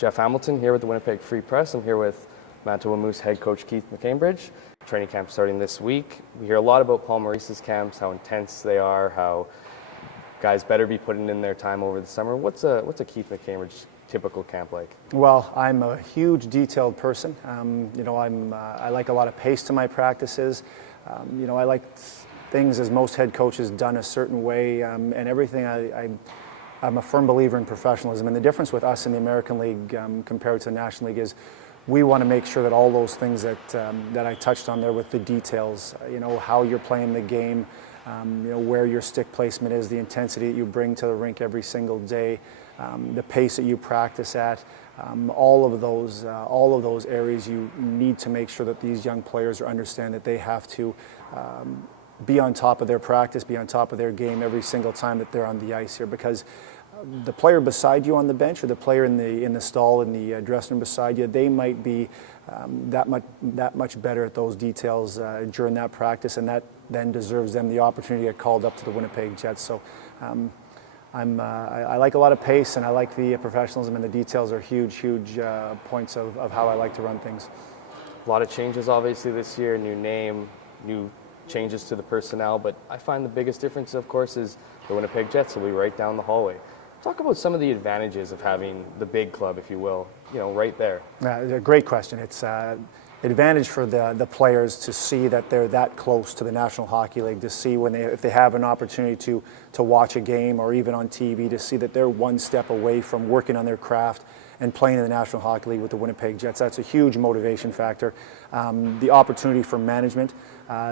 Jeff Hamilton here with the Winnipeg Free Press. I'm here with Manitoba Moose head coach Keith McCambridge. Training camp starting this week. We hear a lot about Paul Maurice's camps, how intense they are, how guys better be putting in their time over the summer. What's a Keith McCambridge typical camp like? Well, I'm a huge detailed person. I like a lot of pace to my practices. I like things as most head coaches done a certain way, and everything. I'm a firm believer in professionalism, and the difference with us in the American League compared to the National League is we want to make sure that all those things that I touched on there with the details, how you're playing the game, where your stick placement is, the intensity that you bring to the rink every single day, the pace that you practice at, all of those areas you need to make sure that these young players understand that they have to be on top of their practice, be on top of their game every single time that they're on the ice here, because the player beside you on the bench or the player in the stall in the dressing room beside you, they might be that much better at those details during that practice, and that then deserves them the opportunity to get called up to the Winnipeg Jets. So I like a lot of pace, and I like the professionalism, and the details are huge points of how I like to run things. A lot of changes obviously this year, new name, new changes to the personnel, but I find the biggest difference, of course, is the Winnipeg Jets will be right down the hallway. Talk about some of the advantages of having the big club, if you will, right there. A great question. It's an advantage for the players to see that they're that close to the National Hockey League, to see if they have an opportunity to watch a game or even on TV, to see that they're one step away from working on their craft and playing in the National Hockey League with the Winnipeg Jets. That's a huge motivation factor. The opportunity for management.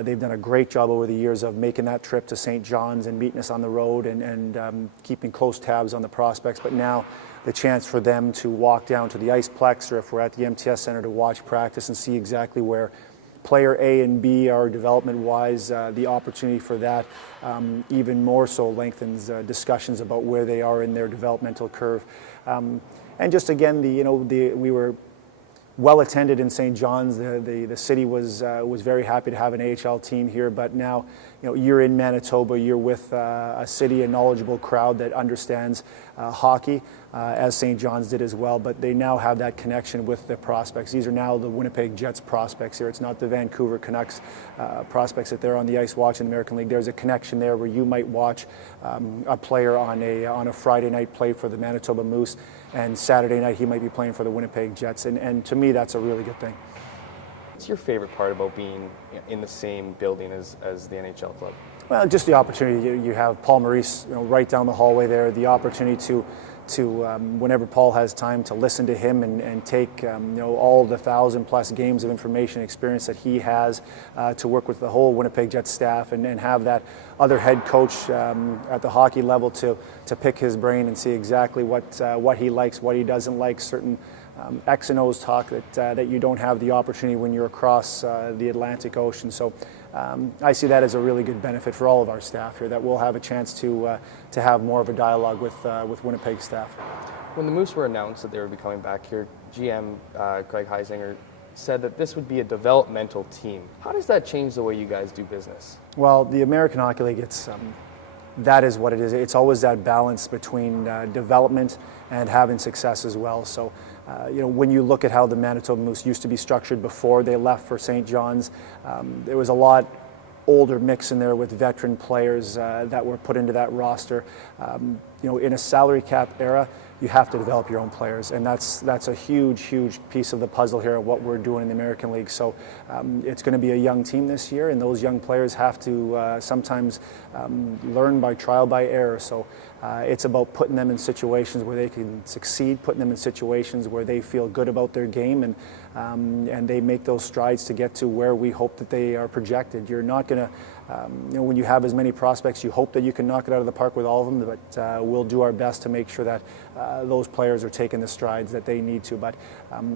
They've done a great job over the years of making that trip to St. John's and meeting us on the road and keeping close tabs on the prospects. But now the chance for them to walk down to the Iceplex, or if we're at the MTS Center, to watch practice and see exactly where player A and B are development-wise, the opportunity for that even more so lengthens discussions about where they are in their developmental curve. And just again, we were well attended in St. John's. The city was very happy to have an AHL team here. But now, you're in Manitoba. You're with a city, a knowledgeable crowd that understands hockey, as St. John's did as well. But they now have that connection with the prospects. These are now the Winnipeg Jets prospects here. It's not the Vancouver Canucks prospects that they're on the ice watching the American League. There's a connection there where you might watch a player on a Friday night play for the Manitoba Moose, and Saturday night he might be playing for the Winnipeg Jets. And to me, that's a really good thing. What's your favorite part about being in the same building as the NHL club? Well, just the opportunity. You have Paul Maurice, right down the hallway there. The opportunity to whenever Paul has time, to listen to him and take all the 1,000+ games of information experience that he has, to work with the whole Winnipeg Jets staff and have that other head coach at the hockey level to pick his brain and see exactly what he likes, what he doesn't like, certain X and O's talk that you don't have the opportunity when you're across the Atlantic Ocean. So I see that as a really good benefit for all of our staff here, that we'll have a chance to have more of a dialogue with Winnipeg staff. When the Moose were announced that they would be coming back here, GM Greg Heisinger said that this would be a developmental team. How does that change the way you guys do business? Well, the American Hockey League, that is what it is. It's always that balance between development and having success as well. So, when you look at how the Manitoba Moose used to be structured before they left for St. John's, there was a lot older mix in there with veteran players that were put into that roster. In a salary cap era, you have to develop your own players, and that's a huge piece of the puzzle here of what we're doing in the American League. So it's going to be a young team this year, and those young players have to sometimes learn by trial by error. So it's about putting them in situations where they can succeed, putting them in situations where they feel good about their game, and they make those strides to get to where we hope that they are projected. You're not going to when you have as many prospects, you hope that you can knock it out of the park with all of them, but we'll do our best to make sure that those players are taking the strides that they need to. But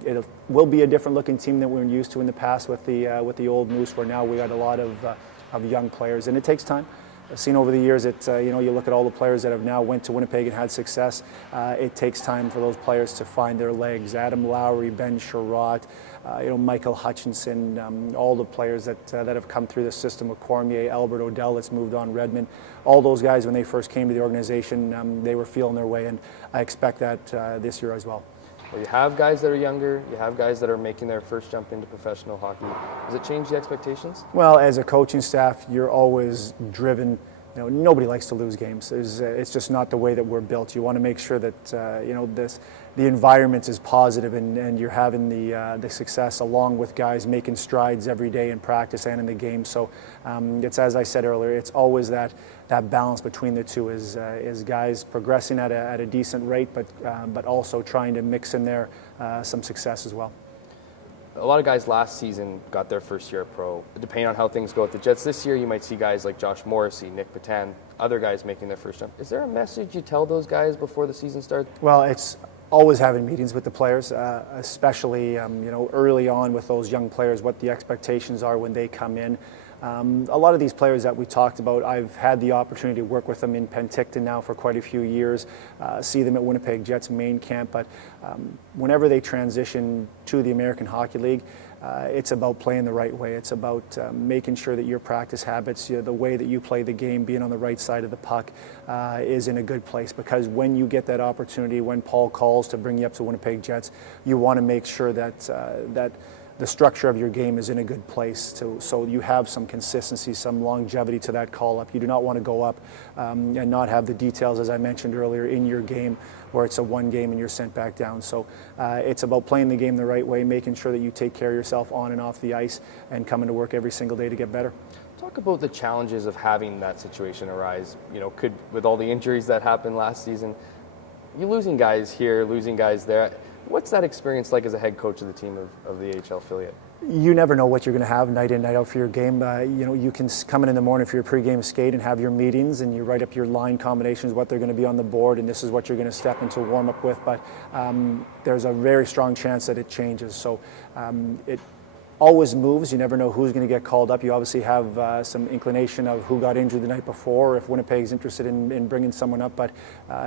it will be a different looking team than we were used to in the past with the old Moose, where now we got a lot of young players, and it takes time. I've seen over the years that you look at all the players that have now went to Winnipeg and had success. It takes time for those players to find their legs. Adam Lowry, Ben Sherratt, Michael Hutchinson, all the players that have come through the system with Cormier, Albert Odell that's moved on, Redmond. All those guys, when they first came to the organization, they were feeling their way, and I expect that this year as well. where you have guys that are younger, you have guys that are making their first jump into professional hockey. Does it change the expectations? Well, as a coaching staff, you're always driven. Nobody likes to lose games. It's just not the way that we're built. You want to make sure that the environment is positive and you're having the success along with guys making strides every day in practice and in the game. So it's, as I said earlier, it's always that balance between the two is guys progressing at a decent rate, but also trying to mix in there some success as well. A lot of guys last season got their first year pro. Depending on how things go with the Jets this year, you might see guys like Josh Morrissey, Nick Patan, other guys making their first jump. Is there a message you tell those guys before the season starts? Well, it's always having meetings with the players, especially early on with those young players, what the expectations are when they come in. A lot of these players that we talked about, I've had the opportunity to work with them in Penticton now for quite a few years, see them at Winnipeg Jets main camp, but whenever they transition to the American Hockey League, it's about playing the right way. It's about making sure that your practice habits, the way that you play the game, being on the right side of the puck is in a good place, because when you get that opportunity, when Paul calls to bring you up to Winnipeg Jets, you want to make sure that the structure of your game is in a good place so you have some consistency, some longevity to that call-up. You do not want to go up and not have the details, as I mentioned earlier, in your game where it's a one game and you're sent back down. So it's about playing the game the right way, making sure that you take care of yourself on and off the ice, and coming to work every single day to get better. Talk about the challenges of having that situation arise. With all the injuries that happened last season, you're losing guys here, losing guys there. What's that experience like as a head coach of the team of the AHL affiliate? You never know what you're going to have night in, night out for your game. You can come in the morning for your pregame skate and have your meetings, and you write up your line combinations, what they're going to be on the board, and this is what you're going to step into warm up with. But there's a very strong chance that it changes. So it always moves. You never know who's going to get called up. You obviously have some inclination of who got injured the night before, if Winnipeg's interested in bringing someone up. But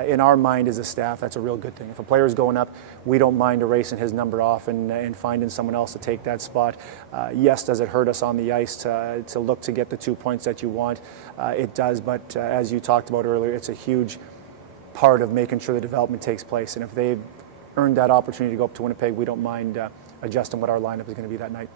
in our mind as a staff, that's a real good thing. If a player's going up, we don't mind erasing his number off and finding someone else to take that spot. Yes, does it hurt us on the ice to look to get the 2 points that you want? It does, but as you talked about earlier, it's a huge part of making sure the development takes place. And if they've earned that opportunity to go up to Winnipeg, we don't mind adjusting what our lineup is going to be that night.